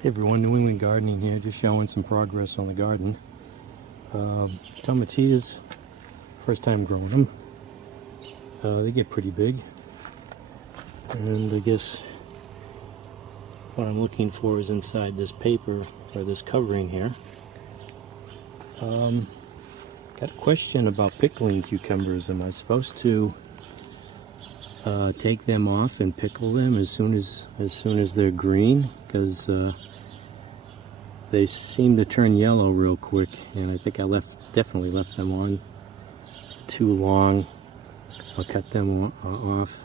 Hey everyone, New England Gardening here, just showing some progress on the garden. Tomatillas, first time growing them. They get pretty big. And I guess what I'm looking for is inside this paper, or this covering here. Got a question about pickling cucumbers. Am I supposed to take them off and pickle them as soon as they're green? Because they seem to turn yellow real quick, and I think I definitely left them on too long. I'll cut them off.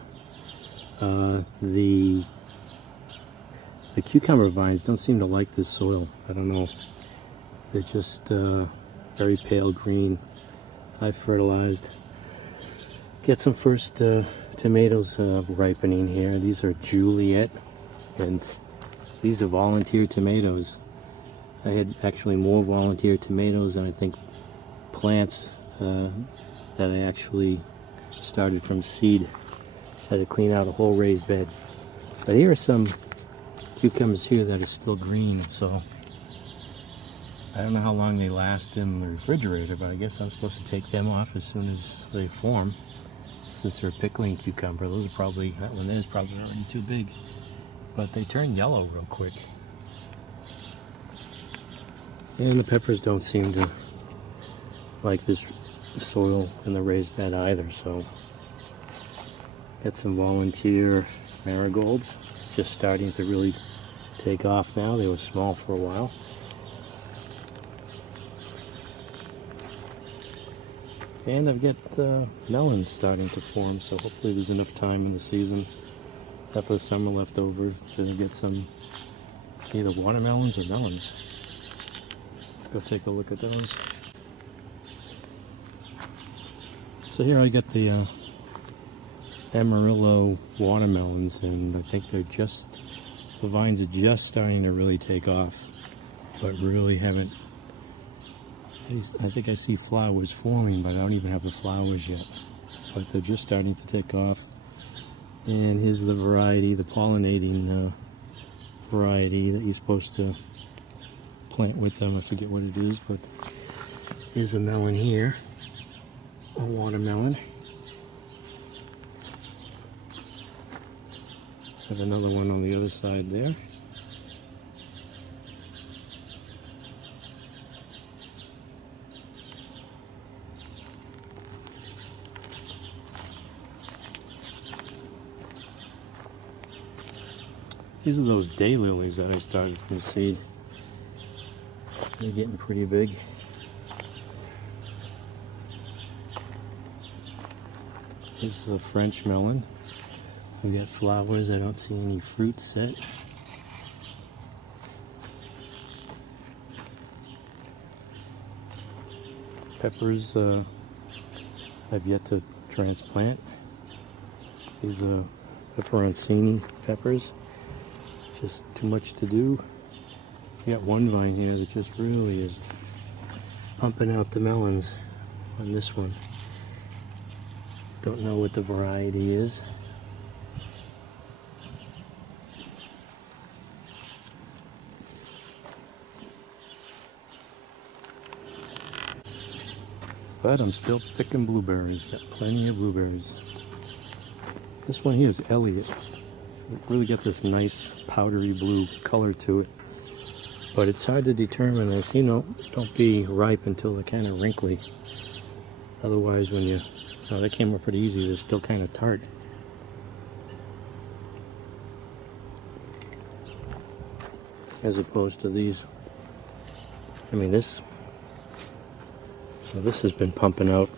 The cucumber vines don't seem to like this soil. I don't know. They're just very pale green. I fertilized. Get some first tomatoes ripening here. These are Juliet, and these are volunteer tomatoes. I had actually more volunteer tomatoes than I think plants that I actually started from seed. Had to clean out a whole raised bed. But here are some cucumbers here that are still green, so I don't know how long they last in the refrigerator, but I guess I'm supposed to take them off as soon as they form. Since they're a pickling cucumber, that one there is probably already too big. But they turn yellow real quick. And the peppers don't seem to like this soil in the raised bed either, so got some volunteer marigolds just starting to really take off now. They were small for a while. And I've got melons starting to form, so hopefully there's enough time in the season after the summer left over to get some either watermelons or melons. Go take a look at those. So here I got the Amarillo watermelons, and I think the vines are just starting to really take off, but really haven't. I think I see flowers forming, but I don't even have the flowers yet. But they're just starting to take off. And here's the variety, the pollinating variety that you're supposed to plant with them. I forget what it is, but here's a melon here, a watermelon. Have another one on the other side there. These are those daylilies that I started from seed. They're getting pretty big. This is a French melon. We got flowers. I don't see any fruit set. Peppers I've yet to transplant. These are pepperoncini peppers. Just too much to do. We got one vine here that just really is pumping out the melons on this one. Don't know what the variety is. But I'm still picking blueberries. Got plenty of blueberries. This one here is Elliot. It's really got this nice powdery blue color to it. But it's hard to determine. They seem don't be ripe until they're kind of wrinkly. Otherwise, when you... Oh, that came up pretty easy. They're still kind of tart. As opposed to these. I mean, this has been pumping out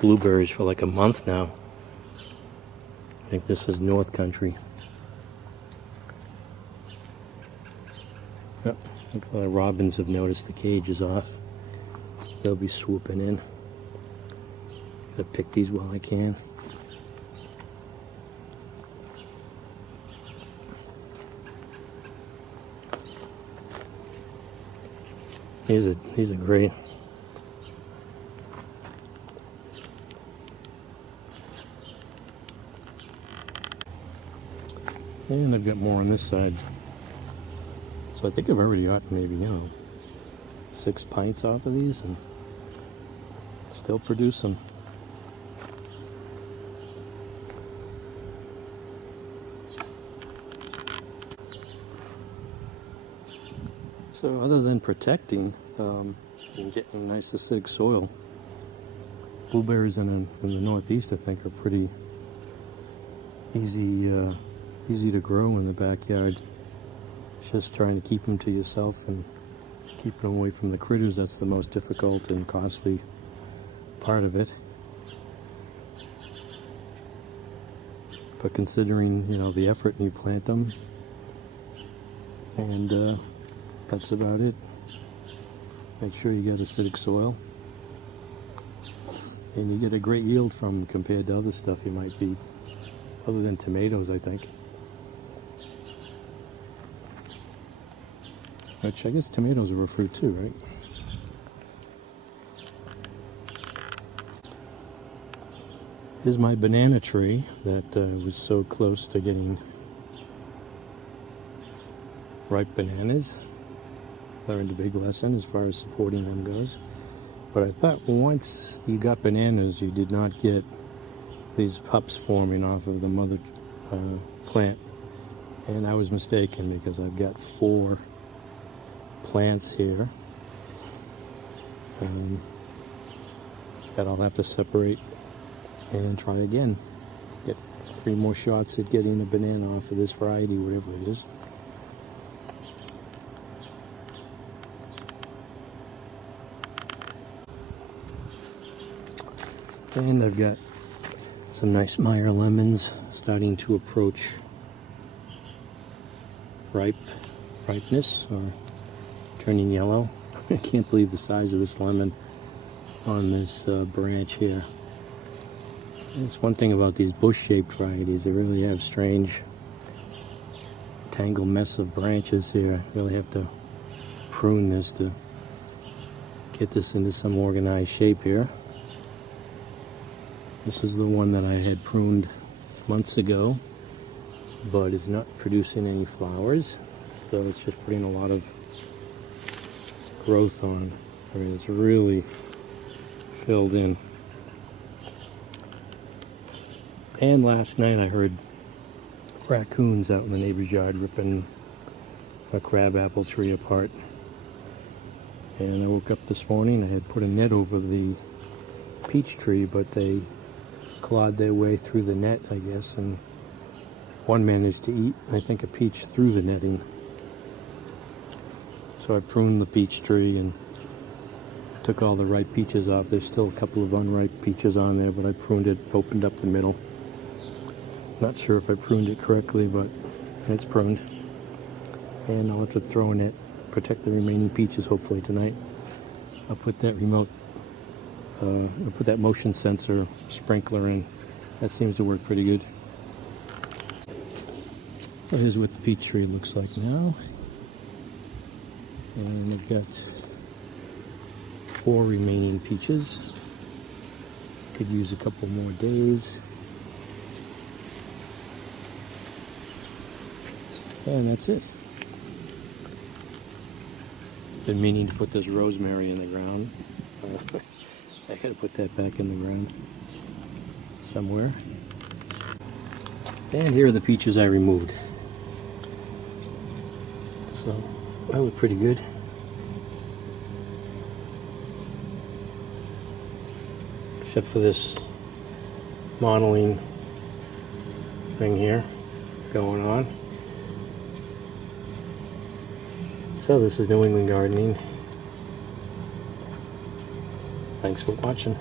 blueberries for like a month now. I think this is North Country. Yep, I think the robins have noticed the cage is off. They'll be swooping in. Gotta pick these while I can. These are great. And I've got more on this side. So I think I've already got maybe, 6 pints off of these and still produce them. So other than protecting and getting nice acidic soil, blueberries in the Northeast I think are pretty easy to grow in the backyard. Just trying to keep them to yourself and keep them away from the critters. That's the most difficult and costly part of it. But considering, the effort and you plant them, and that's about it. Make sure you get acidic soil, and you get a great yield from them compared to other stuff you might be, other than tomatoes, I think. Which I guess tomatoes are a fruit too, right? Here's my banana tree that was so close to getting ripe bananas. Learned a big lesson as far as supporting them goes. But I thought once you got bananas, you did not get these pups forming off of the mother plant. And I was mistaken, because I've got 4 plants here that I'll have to separate and try again. Get 3 more shots at getting a banana off of this variety, whatever it is. And I've got some nice Meyer lemons starting to approach ripeness, or turning yellow. I can't believe the size of this lemon on this branch here. It's one thing about these bush-shaped varieties, they really have strange tangled mess of branches here. I really have to prune this to get this into some organized shape here. This is the one that I had pruned months ago, but is not producing any flowers, so it's just putting a lot of growth on. I mean, it's really filled in. And last night I heard raccoons out in the neighbor's yard ripping a crabapple tree apart. And I woke up this morning, I had put a net over the peach tree, but they clawed their way through the net, I guess, and one managed to eat, I think, a peach through the netting. So I pruned the peach tree and took all the ripe peaches off. There's still a couple of unripe peaches on there, but I pruned it, opened up the middle. Not sure if I pruned it correctly, but it's pruned. And I'll have to throw a net, protect the remaining peaches hopefully tonight. I'll put that I'll put that motion sensor sprinkler in. That seems to work pretty good. Here's what the peach tree looks like now. And I've got 4 remaining peaches. Could use a couple more days. And that's it. Been meaning to put this rosemary in the ground. I gotta put that back in the ground somewhere. And here are the peaches I removed. So that look pretty good. Except for this mottling thing here going on. So this is New England Gardening. Thanks for watching.